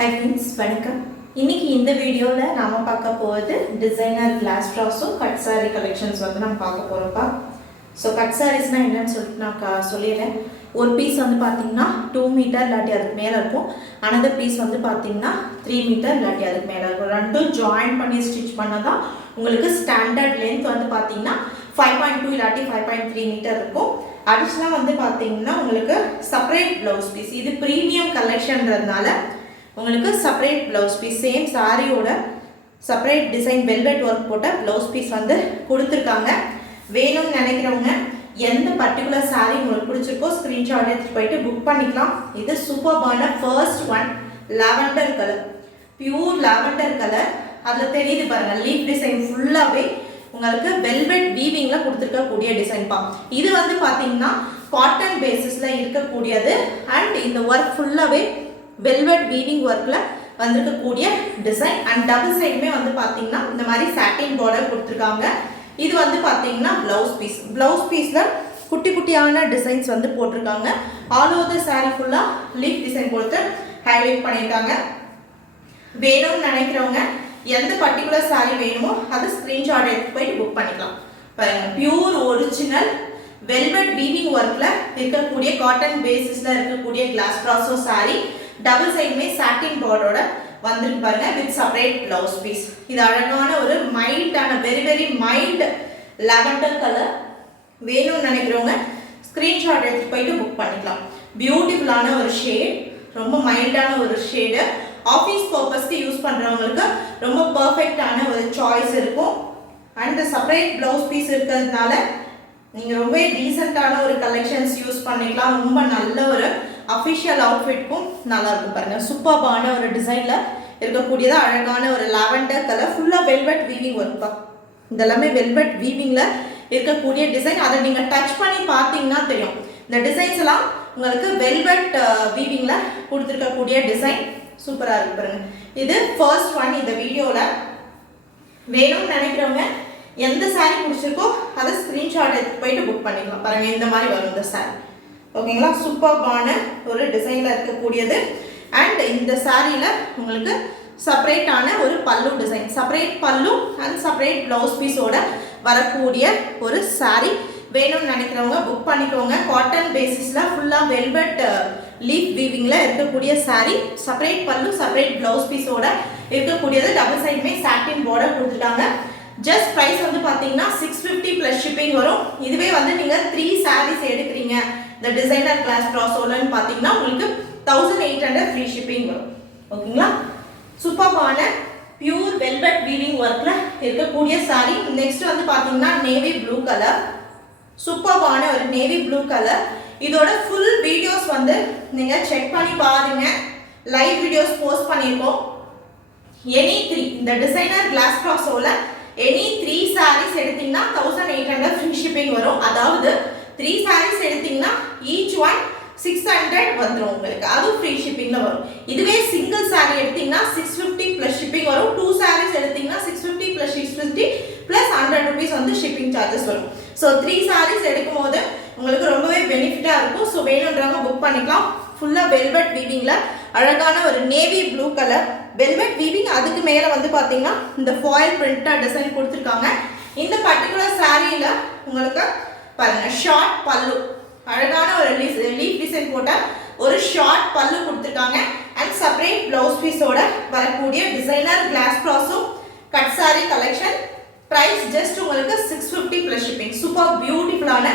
Hi friends, வணக்கம். இன்னைக்கு இந்த வீடியோல நாம பார்க்க போறது designer glass brasso cut saree collections வந்து நம்ம பார்க்க போறோம்ப்பா. ஸோ கட் சாரீஸ்னா என்னன்னு சொல்லிட்டு நான் சொல்லிடுறேன். ஒரு பீஸ் வந்து பார்த்தீங்கன்னா 2 மீட்டர் இல்லாட்டி அதுக்கு மேலே இருக்கும். அனதர் பீஸ் வந்து பார்த்தீங்கன்னா 3 மீட்டர் இல்லாட்டி அதுக்கு மேலே இருக்கும். ரெண்டும் ஜாயின் பண்ணி ஸ்டிச் பண்ணாதான் உங்களுக்கு ஸ்டாண்டர்ட் லென்த் வந்து பார்த்தீங்கன்னா 5.2 இல்லாட்டி 5.3 மீட்டர் இருக்கும். அடிஷ்னலாக வந்து பார்த்தீங்கன்னா உங்களுக்கு செப்பரேட் ப்ளவுஸ் பீஸ், இது ப்ரீமியம் கலெக்ஷன்றதுனால உங்களுக்கு செப்பரேட் ப்ளவுஸ் பீஸ், சேம் சாரியோட செப்பரேட் டிசைன் வெல்வெட் ஒர்க் போட்ட ப்ளவுஸ் பீஸ் வந்து கொடுத்துருக்காங்க. வேணும்னு நினைக்கிறவங்க எந்த பர்டிகுலர் சாரி உங்களுக்கு பிடிச்சிருக்கோ ஸ்க்ரீன்ஷாட் எடுத்துகிட்டு போயிட்டு புக் பண்ணிக்கலாம். இது சூப்பர்பான first one lavender colour, pure lavender colour. அதில் தெரியுது பாருங்கள், லீஃப் டிசைன் ஃபுல்லாகவே உங்களுக்கு வெல்வெட் வீவிங்கில் கொடுத்துருக்கக்கூடிய டிசைன்ப்பா. இது வந்து பார்த்தீங்கன்னா காட்டன் பேசிஸில் இருக்கக்கூடியது. அண்ட் இந்த ஒர்க் ஃபுல்லாகவே வெல்வெட் வீவிங் ஒர்க்கில் வந்திருக்கக்கூடிய டிசைன். அண்ட் டபுள் சைடுமே வந்து பார்த்தீங்கன்னா இந்த மாதிரி சாட்டின் பார்டர் கொடுத்துருக்காங்க. இது வந்து பார்த்தீங்கன்னா ப்ளவுஸ் பீஸ். ப்ளவுஸ் பீஸில் குட்டி குட்டியான டிசைன்ஸ் வந்து போட்டிருக்காங்க. ஆல் ஓவர் த சாரீ ஃபுல்லாக லீஃப் டிசைன் கொடுத்து ஹைலைட் பண்ணியிருக்காங்க. வேணும்னு நினைக்கிறவங்க எந்த பர்டிகுலர் சாரீ வேணுமோ அதை ஸ்க்ரீன்ஷாட் எடுத்து போயிட்டு புக் பண்ணிக்கலாம். பாருங்க, பியூர் ஒரிஜினல் வெல்வெட் வீவிங் ஒர்க்கில் இருக்கக்கூடிய காட்டன் பேசிஸில் இருக்கக்கூடிய கிளாஸ் ப்ராஸோ சாரீ. டபுள் சைடுமே சாட்டின் பார்டரோட வந்துட்டு பாருங்க, வித் செப்பரேட் ப்ளவுஸ் பீஸ். இது அழகான ஒரு மைல்டான very very mild lavender colour. வேணும்னு நினைக்கிறவங்க ஸ்க்ரீன்ஷாட் எடுத்து போயிட்டு புக் பண்ணிக்கலாம். பியூட்டிஃபுல்லான ஒரு ஷேட், ரொம்ப மைல்டான ஒரு ஷேடு. ஆஃபீஸ் பர்பஸ்க்கு யூஸ் பண்ணுறவங்களுக்கு ரொம்ப பர்ஃபெக்டான ஒரு சாய்ஸ் இருக்கும். அண்ட் செப்பரேட் ப்ளவுஸ் பீஸ் இருக்கிறதுனால நீங்கள் ரொம்ப டீசெண்டான ஒரு கலெக்ஷன்ஸ் யூஸ் பண்ணிக்கலாம். ரொம்ப நல்ல ஒரு அஃபிஷியல் அவுட்ஃபிட்க்கும் நல்லா இருக்கும். பாருங்கள், சூப்பர்பான ஒரு டிசைனில் இருக்கக்கூடியது அழகான ஒரு லாவெண்டர் கலர். ஃபுல்லாக வெல்வெட் வீவிங் ஒர்க் தான். இதெல்லாமே வெல்வெட் வீவிங்கில் இருக்கக்கூடிய டிசைன். அதை நீங்கள் டச் பண்ணி பார்த்தீங்கன்னா தெரியும். இந்த டிசைன்ஸ் எல்லாம் உங்களுக்கு வெல்வெட் வீவிங்கில் கொடுத்துருக்கக்கூடிய டிசைன் சூப்பராக இருக்கு பாருங்க. இது ஃபர்ஸ்ட் ஒன் இந்த வீடியோவில். வேணும்னு நினைக்கிறவங்க எந்த சாரீ பிடிச்சிருக்கோ அதை ஸ்க்ரீன்ஷாட் எடுத்து போயிட்டு புக் பண்ணிக்கலாம். பாருங்கள், இந்த மாதிரி வரும் இந்த சாரீ. ஓகேங்களா, சூப்பர்பான ஒரு டிசைனில் இருக்கக்கூடியது. அண்ட் இந்த சாரியில் உங்களுக்கு செப்பரேட்டான ஒரு பல்லு டிசைன், செப்பரேட் பல்லு அண்ட் செப்பரேட் ப்ளவுஸ் பீஸோட வரக்கூடிய ஒரு சாரீ. வேணும்னு நினைக்கிறவங்க புக் பண்ணிக்கோங்க. காட்டன் பேசிஸில் ஃபுல்லாக வெல்வெட் லீஃப் வீவிங்கில் இருக்கக்கூடிய சாரீ. செப்பரேட் பல்லு செப்பரேட் ப்ளவுஸ் பீஸோட இருக்கக்கூடியது. டபுள் சைடுமே சாட்டின் பார்டர் கொடுத்துட்டாங்க. ஜஸ்ட் ப்ரைஸ் வந்து பார்த்தீங்கன்னா 650 ப்ளஸ் ஷிப்பிங் வரும். இதுவே வந்து நீங்கள் 3 சாரீஸ் எடுக்கிறீங்க இந்த டிசைனர் கிளாஸ் ப்ராஸோலன்னு பார்த்தீங்கன்னா உங்களுக்கு 1800 ஃப்ரீ ஷிப்பிங் வரும். ஓகேங்களா, சூப்பர்பான பியூர் வெல்வெட் வீவிங் ஒர்க்கில் இருக்கக்கூடிய சாரீ. நெக்ஸ்ட் வந்து பார்த்தீங்கன்னா நேவி ப்ளூ கலர், சூப்பர்பான ஒரு நேவி ப்ளூ கலர். இதோட ஃபுல் வீடியோஸ் வந்து நீங்கள் செக் பண்ணி பாருங்க. லைவ் வீடியோஸ் போஸ்ட் பண்ணியிருக்கோம். எனி 3 இந்த டிசைனர் கிளாஸ் ப்ராஸோவில் எனி 3 சாரீஸ் எடுத்தீங்கன்னா 1800 ஃப்ரீ ஷிப்பிங் வரும். அதாவது 3 சாரீஸ் எடுத்தீங்கன்னா ஈச் ஒன் 600 வந்துடும் உங்களுக்கு. அதுவும் ஃப்ரீ ஷிப்பிங்கில் வரும். இதுவே சிங்கிள் சாரீ எடுத்தீங்கன்னா 650 ப்ளஸ் ஷிப்பிங் வரும். 2 சாரீஸ் எடுத்தீங்கன்னா 650 ப்ளஸ் 650 ப்ளஸ் 100 ருபீஸ் வந்து ஷிப்பிங் சார்ஜஸ் வரும். ஸோ 3 சாரீஸ் எடுக்கும் போது உங்களுக்கு ரொம்பவே பெனிஃபிட்டாக இருக்கும். ஸோ வேணுன்றவங்க புக் பண்ணிக்கலாம். ஃபுல்லாக வெல்வெட் வீவிங்கில் அழகான ஒரு navy blue colour velvet weaving. அதுக்கு மேலே வந்து பார்த்தீங்கன்னா இந்த ஃபாயில் பிரிண்டட் டிசைன் கொடுத்துருக்காங்க. இந்த பர்டிகுலர் சாரியில் உங்களுக்கு பாருங்கள், ஷார்ட் பல்லு, அழகான ஒரு லீஃப் டிசைன் போட்ட ஒரு ஷார்ட் பல்லு கொடுத்துருக்காங்க. அண்ட் செப்பரேட் ப்ளவுஸ் பீஸோட வரக்கூடிய designer glass brasso cut saree collection. Price just உங்களுக்கு 650 ப்ளஸ் ஷிப்பிங். சூப்பர் பியூட்டிஃபுல்லான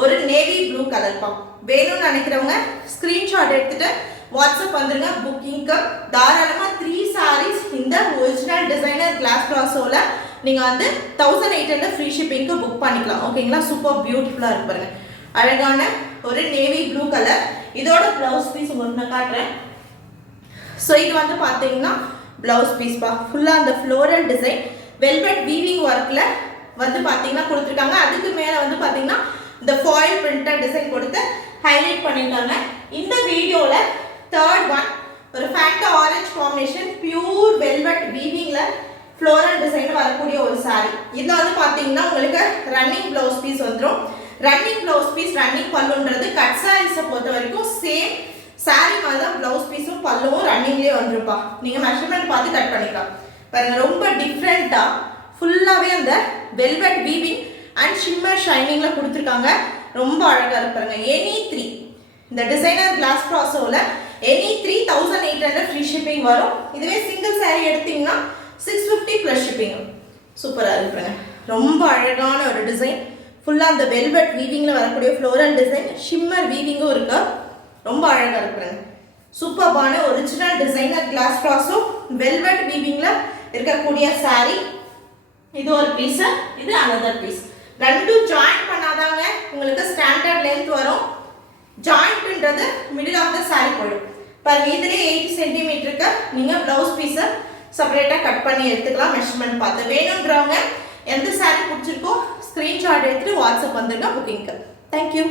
ஒரு நேவி ப்ளூ கலர் பா. வேணும்னு நினைக்கிறவங்க ஸ்க்ரீன்ஷாட் எடுத்துகிட்டு வாட்ஸ்அப் வந்துருங்க. புக்கிங்க்கு தாராளமாக 3 சாரீஸ் இந்த ஒரிஜினல் டிசைனர் கிளாஸ் ப்ராஸோவில் நீங்கள் வந்து 1800 ஃப்ரீ ஷிப்பிங்க்கு புக் பண்ணிக்கலாம். ஓகேங்களா, சூப்பர் பியூட்டிஃபுல்லாக இருக்கு பாருங்க. அழகான ஒரு நேவி ப்ளூ கலர். இதோட ப்ளவுஸ் பீஸ் உங்களுக்கு நான் காட்டுறேன். ஸோ இது வந்து பார்த்தீங்கன்னா ப்ளவுஸ் பீஸ் பா. ஃபுல்லாக அந்த ஃப்ளோரல் டிசைன் வெல்வெட் வீவிங் ஒர்க்கில் வந்து பார்த்தீங்கன்னா கொடுத்துருக்காங்க. அதுக்கு மேலே வந்து பார்த்தீங்கன்னா இந்த ஃபாயில் பிரிண்டட் டிசைன் கொடுத்து ஹைலைட் பண்ணியிருக்காங்க. இந்த வீடியோவில் தேர்ட் ஒன் ஒரு Fanta orange combination pure velvet வீவிங்கில் ஃப்ளோரல் டிசைனில் வரக்கூடிய ஒரு சாரீ. இதில் வந்து பார்த்தீங்கன்னா உங்களுக்கு ரன்னிங் ப்ளவுஸ் பீஸ் வந்துடும். ரன்னிங் ப்ளவுஸ் பீஸ் ரன்னிங் பல்லுன்றது கட் சாரீஸை பொறுத்த வரைக்கும் சேம் சாரி மாதிரி தான் ப்ளவுஸ் பீஸும் பல்லுவும் ரன்னிங்லேயே வந்துருப்பா. நீங்கள் மெஷர்மெண்ட் பார்த்து கட் பண்ணிக்கலாம். பாருங்க ரொம்ப டிஃப்ரெண்ட்டாக ஃபுல்லாகவே அந்த வெல்வெட் வீவிங் அண்ட் ஷிம்மர் ஷைனிங்கில் கொடுத்துருக்காங்க. ரொம்ப அழகாக இருப்பாருங்க. எனி 3 இந்த டிசைனர் கிளாஸ் ப்ராஸோவில் எனி 3800 ஃப்ரீ ஷிப்பிங் வரும். இதுவே சிங்கிள் சாரீ எடுத்திங்கன்னா 650 ப்ளஸ் ஷிப்பிங். சூப்பராக இருப்பாங்க. ரொம்ப அழகான ஒரு டிசைன். ஃபுல்லாக அந்த வெல்வெட் வீவிங்கில் வரக்கூடிய ஃப்ளோரல் டிசைன், ஷிம்மர் வீவிங்கும் இருக்கு. ரொம்ப அழகாக இருப்பாங்க. சூப்பர்பான ஒரிஜினல் டிசைனர் கிளாஸ் ப்ராஸும் வெல்வெட் வீவிங்கில் இருக்கக்கூடிய சாரீ. இது ஒரு பீஸு, இது அனதர் பீஸ். ரெண்டும் ஜாயின் பண்ணாதாங்க உங்களுக்கு ஸ்டாண்டர்ட் லென்த் வரும். ஜாயிண்ட்ன்றது மிடில் ஆஃப் த சாரீ போயிடும். பாருங்க இதுலேயே 80 சென்டிமீட்டருக்கு நீங்கள் ப்ளவுஸ் பீஸை செப்பரேட்டாக கட் பண்ணி எடுத்துக்கலாம். மெஷர்மெண்ட் பார்த்து வேணுன்றவங்க எந்த சாரீ பிடிச்சிருக்கோ ஸ்க்ரீன்ஷாட் எடுத்துகிட்டு வாட்ஸ்அப் வந்துடுங்க புக்கிங்க்கு. தேங்க்யூ.